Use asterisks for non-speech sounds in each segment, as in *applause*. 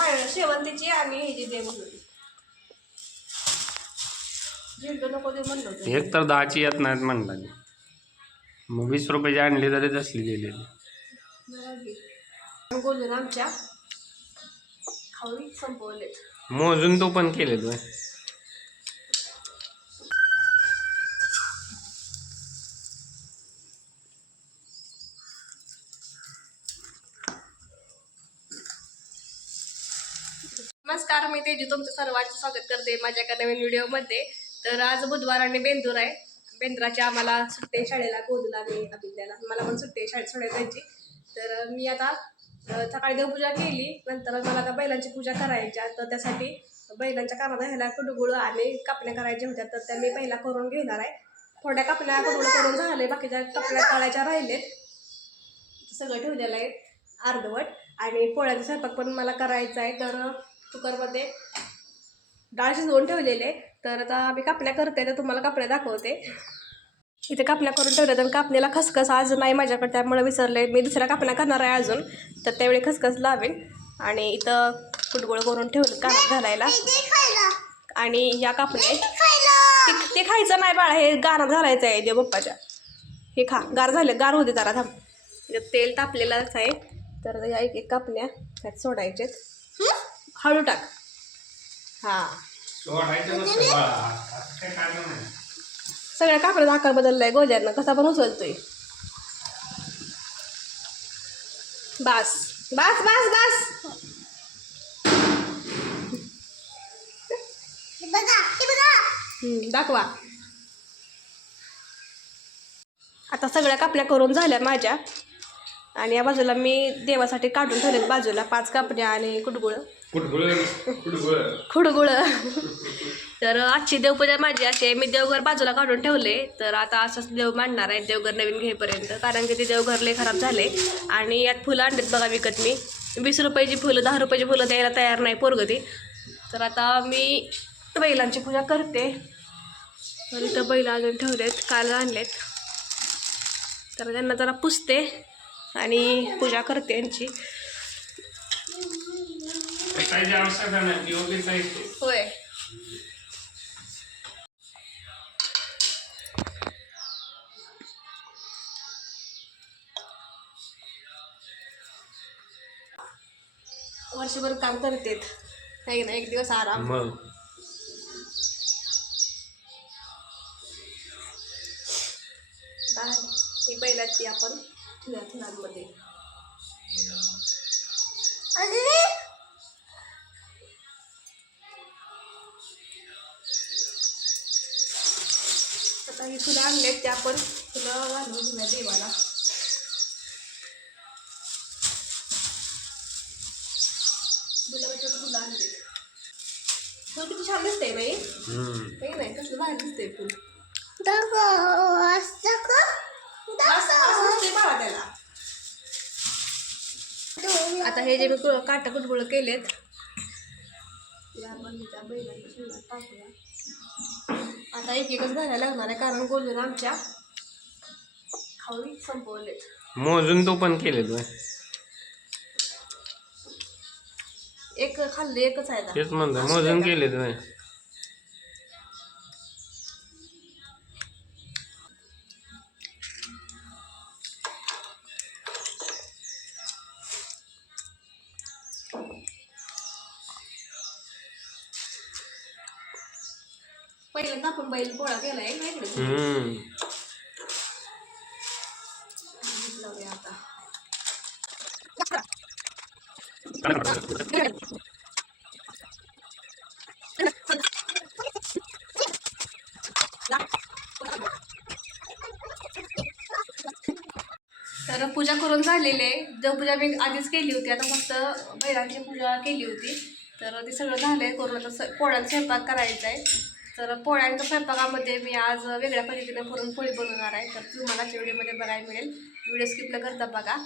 पाय शेवंतीची आणि ह्याची दे म्हणून झेंडू नको दे म्हणलं होतं. एक तर दहाची येत नाहीत म्हणला मी. मग वीस रुपयाची आणली तरी तसली गेलेली बोलून आमच्या खाऊन संपवलेत. मोजून तो पण केले तो नमस्कार मी तेजू. तुमचं सर्वांचं स्वागत करते माझ्या एका नवीन व्हिडिओमध्ये. तर आज बुधवार आणि बेंदूर आहे. बेंद्राच्या आम्हाला सुट्टी शाळेला गोदूला आणि अभिज्ञाला मला पण सुट्टी शाळेत सोडायची. तर मी आता सकाळी देवपूजा केली नंतर मला आता बैलांची पूजा करायच्या तर त्यासाठी बैलांच्या कामाला ह्याला कुडुगुळ आणि कापण्या करायच्या होत्या. तर त्या मी पहिला करून घेणार आहे. थोड्या कापण्या कुडगुळ करून झाले बाकीच्या कपड्या काढायच्या राहिलेत. सगळं ठेवलेलं आहे अर्धवट. आणि पोळ्याचा स्वयंपाक पण मला करायचा आहे. तर कुकरमध्ये. डाळ शिजवून ठेवलेले तर आता मी कापल्या करते तर तुम्हाला कापण्या दाखवते. इथे कापण्या करून ठेवल्या तर कापण्याला खसखस आज नाही माझ्याकडे त्यामुळे विसरले. मी दुसऱ्या कापण्या करणार आहे अजून. तर त्यावेळी खसखस लावेन. आणि इथं कुटगुळ करून ठेवलं कानात घालायला. आणि या कापण्या ते ते खायचं नाही बाळा हे गारात घालायचं आहे देव बाप्पाच्या हे खा गार झाले गार होते जरा थांब. तेल तापलेलंच आहे. तर या एक एक कापण्या त्यात सोडायचेत. हळू टाक. हां. सगळ्या कापड्याचा आकार बदललाय गोज्यानं कसा पण उचलतोय. बास. बास बास बास. हम्म, दाखवा. आता सगळ्या कापण्या करून झाल्या माझ्या. आणि या बाजूला मी देवासाठी काढून ठेवलेत बाजूला पाच कापण्या आणि कुटगुळ खुडगुळ. तर आजची देवपूजा माझी अशी आहे. मी देवघर बाजूला काढून ठेवले. तर आता असंच देव मांडणार आहे देवघर नवीन घेईपर्यंत. कारण की ते देवघर लय खराब झाले. आणि यात फुलं आणलेत बघा विकत मी. वीस रुपयाची फुलं दहा रुपयाची फुलं द्यायला तयार नाही पोरग ती. तर आता मी बैलांची पूजा करते. तर इथं बैल अजून ठेवलेत. काल आणलेत. तर त्यांना जरा पुसते आणि पूजा करते यांची. होय. वर्षभर काम करतेत. काही ना एक दिवस आराम. मग? ही बैलाची आपण ठुल्या आणलेत ते आपण फुलं घालून घेऊया देवाला. फुलं किती छान दिसतंय बाई. हम्म. काही नाही कसलं भारी दिसतंय फुल. बाळा त्याला. आता हे जे मी काटा कुटगुळ केलेत. आपण टाकूया. आता एक एकच घालायला लागणार आहे कारण गोलून आमच्या खाऊन संपवलेत. मोजून तो पण केले तो एक खाल्ले एकच आहे आता. तेच म्हणतो मोजून केले तो पहिल्यांदा आपण बैल पोळा केलाय ना इकडे हम्म लावूया आता तर पूजा करून झालेली आहे. देवपूजा मी आधीच केली होती आता फक्त बैलांची पूजा केली होती. तर ते सगळं झालं आहे करून आता स पोळ्यांचा स्वयंपाक करायचा आहे तर पोळ्यांच्या स्वयंपाकामध्ये मी आज वेगळ्या पद्धतीने पुरणपोळी बनवणार आहे. तर तुम्हाला व्हिडिओमध्ये बघायला मिळेल. व्हिडिओ स्किप न करता बघा.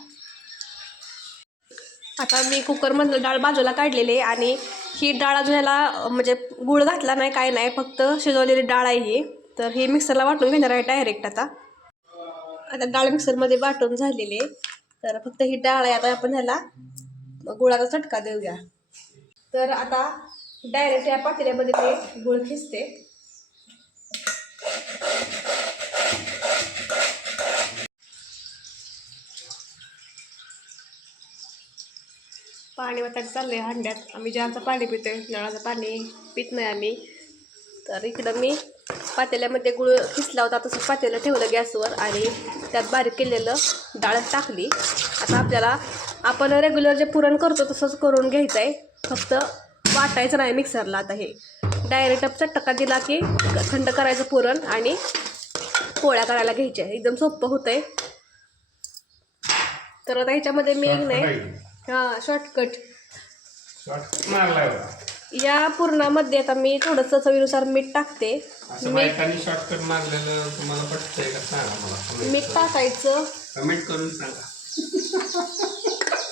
आता मी कुकरमधलं डाळ बाजूला काढलेली आहे आणि ही डाळ अजून ह्याला म्हणजे गुळ घातला नाही काय नाही फक्त शिजवलेली डाळ आहे ही. तर ही मिक्सरला वाटून घेणार आहे डायरेक्ट आता. आता डाळ मिक्सरमध्ये वाटून झालेली आहे. तर फक्त ही डाळ आहे आता आपण ह्याला गुळाचा चटका देऊया. तर आता डायरेक्ट या पातेल्यामध्ये ते गुळ खिसते. पाणी वतायचं चाललंय हंड्यात. आम्ही जास्त पाणी पितोय नळाचं पाणी पित नाही आम्ही. तर इकडं मी पातेल्यामध्ये गुळ खिसला होता तसं पातेलं ठेवलं गॅसवर आणि त्यात बारीक केलेलं डाळ टाकली. आता आपल्याला आपण रेग्युलर जे पुरण करतो तसंच करून घ्यायचं आहे फक्त वाटायचं नाही मिक्सरला आता हे. डायरेक्ट चटका दिला की थंड करायचं पुरण आणि पोळ्या करायला घ्यायच्या. एकदम सोपं होतं आहे तर आता ह्याच्यामध्ये मी एक नाही हां शॉर्टकट. या पूर्णामध्ये आता मी थोडंसं चवीनुसार मीठ टाकते. मीठ शॉर्टकट मारलेलं तुम्हाला पटतंय का? सांगा मला. मीठ टाकायचं. कमेंट करून सांगा. *laughs*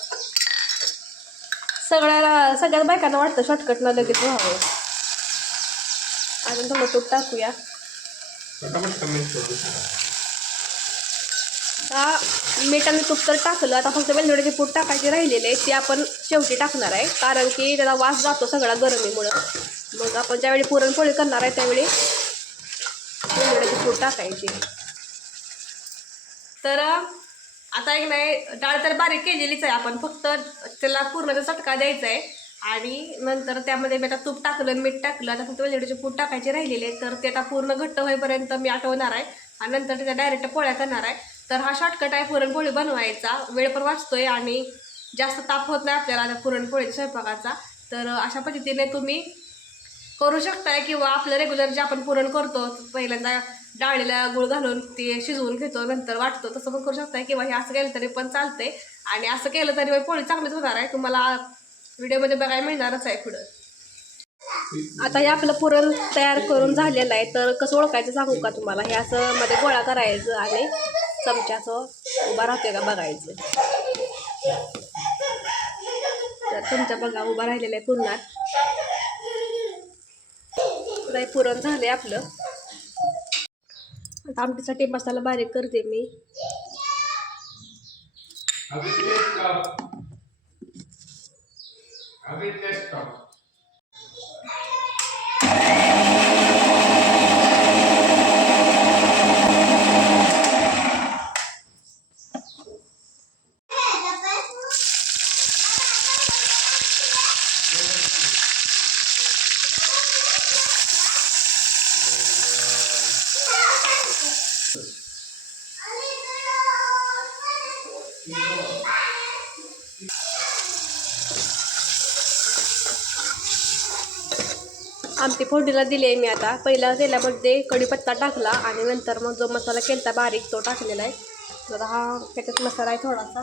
सगळ्याला सगळ्याच बायकांना वाटतं शॉर्टकटनं लगेच व्हावं. अजून थोडं तूप टाकूया हा मीठ आणि तूप तर टाकलं आता फक्त वेलदोड्याचे पूड टाकायचे राहिलेले ते आपण शेवटी टाकणार आहे कारण की त्याचा वास जातो सगळा गरमीमुळं. मग आपण ज्यावेळी पुरणपोळी करणार आहे त्यावेळी वेलदोड्याची पूड टाकायची. तर आता एक नाही डाळ तर बारीक केलेलीच आहे. आपण फक्त त्याला पूर्णचा चटका द्यायचा आहे आणि नंतर त्यामध्ये मी आता तूप टाकलं मीठ टाकलं. आता फक्त वेलडीचे पूड टाकायचे राहिलेले तर ते आता पूर्ण घट्ट होईपर्यंत मी आठवणार आहे. आणि नंतर त्याच्या डायरेक्ट पोळ्या करणार आहे. तर हा शॉर्टकट आहे पुरणपोळी बनवायचा. वेळ पण वाचतोय आणि जास्त ताप होत नाही आपल्याला आता पुरणपोळी स्वयंपाकाचा. तर अशा पद्धतीने तुम्ही करू शकताय किंवा आपलं रेग्युलर जे आपण पुरण करतो पहिल्यांदा डाळीला गुळ घालून ते शिजवून घेतो नंतर वाटतो तसं पण करू शकताय किंवा हे असं केलं तरी पण चालतंय. आणि असं केलं तरी पोळी चांगलीच होणार आहे. तुम्हाला व्हिडिओमध्ये बघायला मिळणारच आहे पुढं. आता हे आपलं पुरण तयार करून झालेलं आहे. तर कसं ओळखायचं सांगू का तुम्हाला? हे असं मध्ये गोळा करायचं आणि चमच्याचं उभा राहते का बघायचं. तर तुमच्या बघा उभा राहिलेला आहे पुरणात तर पुरण झालंय आपलं. आता आमटीसाठी मसाला बारीक करते मी. अभी आमटी फोडणीला दिली आहे मी आता. पहिला तेलामध्ये कढीपत्ता टाकला आणि नंतर मग जो मसाला केलता बारीक तो टाकलेला आहे. तर हा त्याच्यात मसाला आहे थोडासा.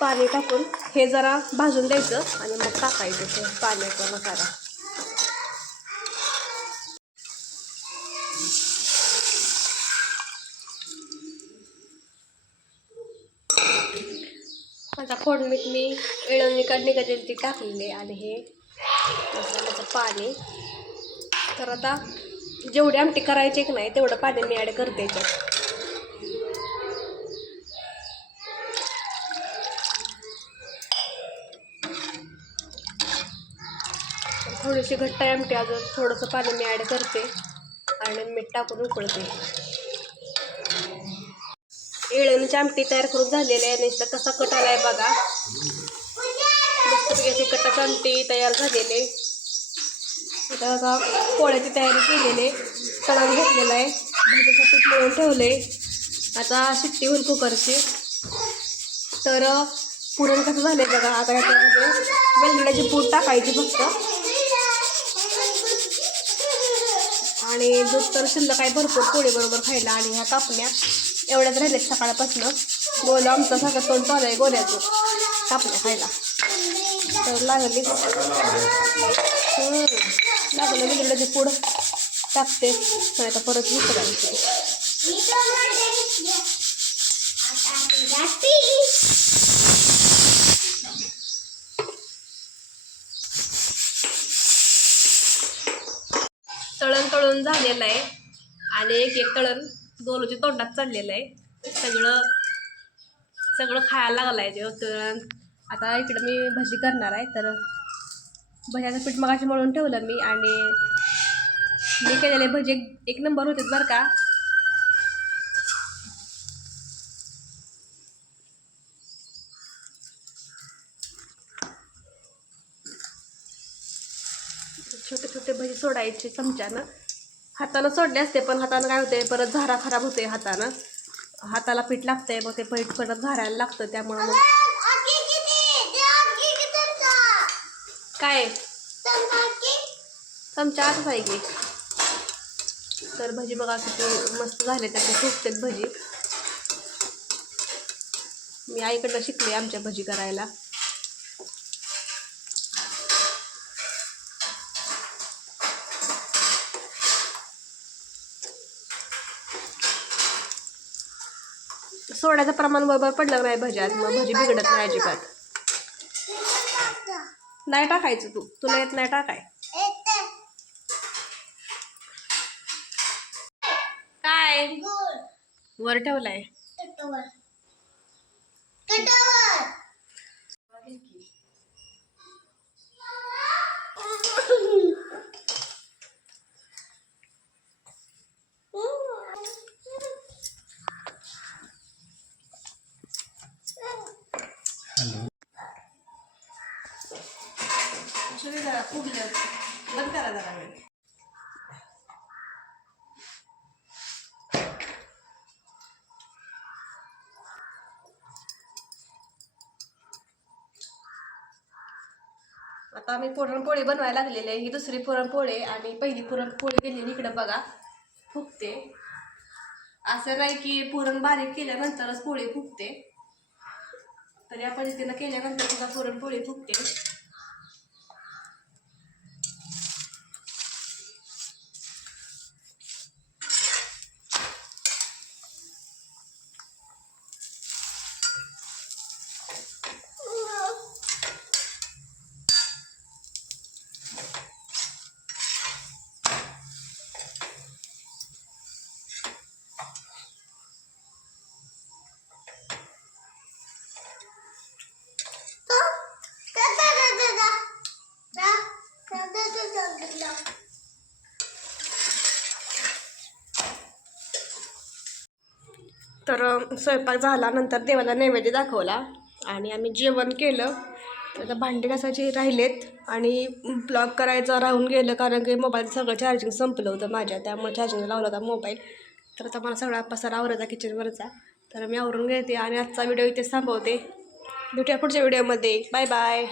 पाणी टाकून हे जरा भाजून द्यायचं आणि मग टाकायचं ते पाण्याचा मसाला. आता फोडणीत मी इळवणी काढणी कधी ती टाकलेली आणि हे मसाल्याचं पाणी. तर आता जेवढी आमटी करायची की नाही तेवढं पाणी मी ॲड करते याच्यात. थोडीशी घट्ट आहे आमटी अजून थोडंसं पाणी मी ॲड करते आणि मीठ टाकून उकळते. येळणीची आमटी तयार करून झालेली आहे. नुसतं कसा कट आहे बघा. मस्तपैकी अशी कटाची आमटी तयार झालेली आहे. पोळ्याची तयारी केलेली आहे. तळण घेतलेलं आहे. भाजीचं पीठ मिळून ठेवलं आहे आता शिट्टी होईल कुकरची. तर पुरण कसं झालं आहे बघा. आता याच्यामध्ये वेलगड्याची पूड टाकायची फक्त. आणि दूध तर शिल्लक आहे भरपूर पोळी बरोबर खायला आणि ह्या कापण्या एवढ्याच राहिल्यात सकाळपासनं. गोल आमचा सगळं तोंड चालू आहे गोल्याचं कापण्या खायला. तर लागली लागलं लागलं ते पुढं टाकते. नाही आता परत विसरायची तळण तळून झालेलं आहे. आणि एक एक तळण दोनोची तोंडात चढलेलं आहे. सगळं सगळं खायला लागलं आहे जेव्हा तळण आता इकडं मी भजी करणार आहे. तर भज्याचं पीठ मगाशी मळून ठेवलं मी आणि मी केलेले भजी एक- एक नंबर होते बरं का. छोटे भजी सोडायचे चमच्यानं. हातानं सोडले असते पण हातानं काय होते परत झारा खराब होते हातानं. हाताला पीठ लागतंय मग ते पीठ परत झारायला लागतं त्यामुळं मग काय? चमचा असंच आहे की. तर भजी बघा किती मस्त झाले त्याचे फुगतात भजी. मी आईकडनं शिकले आमच्या भजी करायला. सोड्याचं प्रमाण बरोबर पडलं नाही भज्यात मग भजी बिघडत नाही अजिबात. नाही टाकायचं तू. तुला येत नाही टाकाय. काय? वर ठेवलाय. जरा फुगलं बंद करा जरा वेळ. आता आम्ही पुरणपोळी बनवायला लागलेली आहे. ही दुसरी पुरणपोळी आणि पहिली पुरणपोळी केलेली इकडं बघा. फुगते. असं नाही की पुरण बारीक केल्यानंतरच पोळी फुगते. तर या पद्धतीनं केल्यानंतर सुद्धा पुरणपोळी फुगते. तर स्वयंपाक झाला नंतर देवाला नैवेद्य दाखवला आणि आम्ही जेवण केलं. तर भांडे घासायचे राहिलेत आणि ब्लॉग करायचं राहून गेलं कारण की मोबाईल सगळं चार्जिंग संपलं होतं माझ्या. त्यामुळे चार्जिंग लावला होता मोबाईल तर आता मला सगळा पसारा आवरायचा किचनवरचा तर मी आवरून घेते आणि आजचा व्हिडिओ इथे थांबवते. भेटूया पुढच्या व्हिडिओमध्ये बाय बाय